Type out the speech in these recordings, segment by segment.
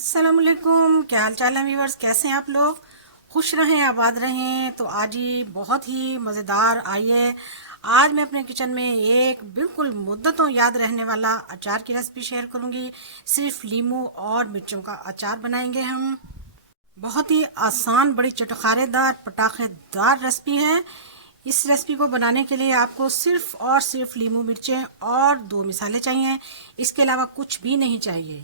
अस्सलामुअलैकुम, क्या हाल चाल है व्यूअर्स। कैसे हैं आप लोग? खुश रहें, आबाद रहें। तो आज ही बहुत ही मज़ेदार आइए आज मैं अपने किचन में एक बिल्कुल मुद्दतों याद रहने वाला अचार की रेसिपी शेयर करूंगी। सिर्फ लीमू और मिर्चों का अचार बनाएंगे हम। बहुत ही आसान, बड़ी चटखारेदार, पटाखेदार रेसिपी है। इस रेसिपी को बनाने के लिए आपको सिर्फ और सिर्फ लीमू, मिर्चें और 2 मसाले चाहिए। इसके अलावा कुछ भी नहीं चाहिए।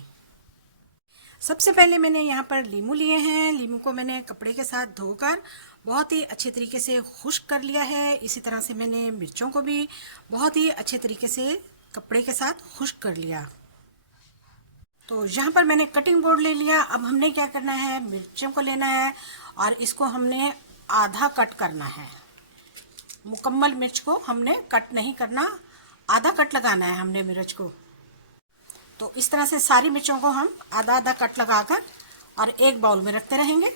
सबसे पहले मैंने यहाँ पर लीमू लिए हैं। लीमू को मैंने कपड़े के साथ धोकर बहुत ही अच्छे तरीके से खुश्क कर लिया है। इसी तरह से मैंने मिर्चों को भी बहुत ही अच्छे तरीके से कपड़े के साथ खुश्क कर लिया। तो यहाँ पर मैंने कटिंग बोर्ड ले लिया। अब हमने क्या करना है, मिर्चों को लेना है और इसको हमने आधा कट करना है। मुकम्मल मिर्च को हमने कट नहीं करना, आधा कट लगाना है हमने मिर्च को। तो इस तरह से सारी मिर्चों को हम आधा आधा कट लगाकर और एक बाउल में रखते रहेंगे।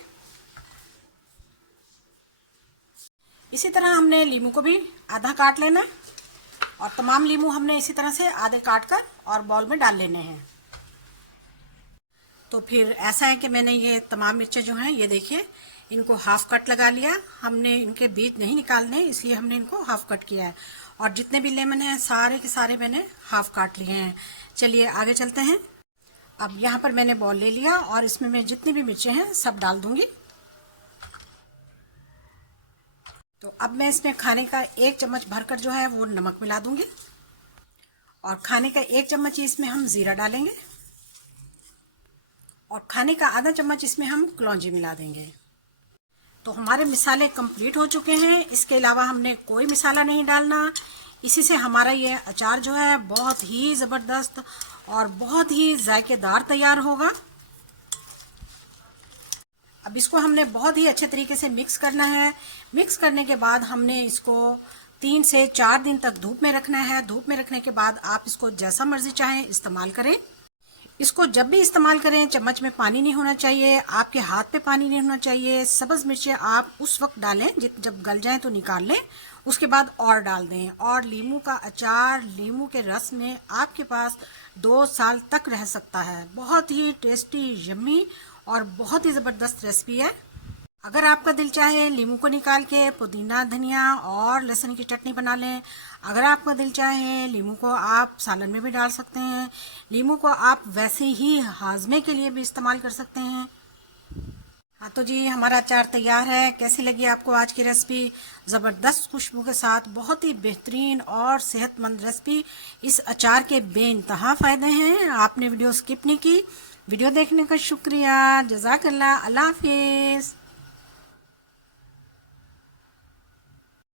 इसी तरह हमने लीमू को भी आधा काट लेना और तमाम लीमू हमने इसी तरह से आधे काट कर और बाउल में डाल लेने हैं। तो फिर ऐसा है कि मैंने ये तमाम मिर्चें जो हैं, ये देखिए, इनको हाफ कट लगा लिया। हमने इनके बीज नहीं निकालने, इसलिए हमने इनको हाफ कट किया है। और जितने भी लेमन हैं सारे के सारे मैंने हाफ काट लिए हैं। चलिए आगे चलते हैं। अब यहाँ पर मैंने बॉल ले लिया और इसमें मैं जितनी भी मिर्चें हैं सब डाल दूंगी। तो अब मैं इसमें खाने का 1 चम्मच भरकर जो है वो नमक मिला दूंगी और खाने का 1 चम्मच ही इसमें हम जीरा डालेंगे और खाने का आधा चम्मच इसमें हम कलौंजी मिला देंगे। तो हमारे मसाले कंप्लीट हो चुके हैं। इसके अलावा हमने कोई मसाला नहीं डालना। इसी से हमारा ये अचार जो है बहुत ही ज़बरदस्त और बहुत ही जायकेदार तैयार होगा। अब इसको हमने बहुत ही अच्छे तरीके से मिक्स करना है। मिक्स करने के बाद हमने इसको 3 से 4 दिन तक धूप में रखना है। धूप में रखने के बाद आप इसको जैसा मर्जी चाहें इस्तेमाल करें। इसको जब भी इस्तेमाल करें चम्मच में पानी नहीं होना चाहिए, आपके हाथ पे पानी नहीं होना चाहिए। सब्ज मिर्चें आप उस वक्त डालें जब गल जाएं तो निकाल लें, उसके बाद और डाल दें। और लीमू का अचार लीमू के रस में आपके पास 2 साल तक रह सकता है। बहुत ही टेस्टी, यम्मी और बहुत ही ज़बरदस्त रेसिपी है। अगर आपका दिल चाहे लीमू को निकाल के पुदीना, धनिया और लहसुन की चटनी बना लें। अगर आपका दिल चाहे लीमू को आप सालन में भी डाल सकते हैं। लीमू को आप वैसे ही हाजमे के लिए भी इस्तेमाल कर सकते हैं। हाँ तो जी, हमारा अचार तैयार है। कैसी लगी आपको आज की रेसिपी? ज़बरदस्त खुशबू के साथ बहुत ही बेहतरीन और सेहतमंद रेसिपी। इस अचार के बेइंतहा फ़ायदे हैं। आपने वीडियो स्किप नहीं की। वीडियो देखने का शुक्रिया। जज़ाकल्लाह। अल्लाह हाफिज़।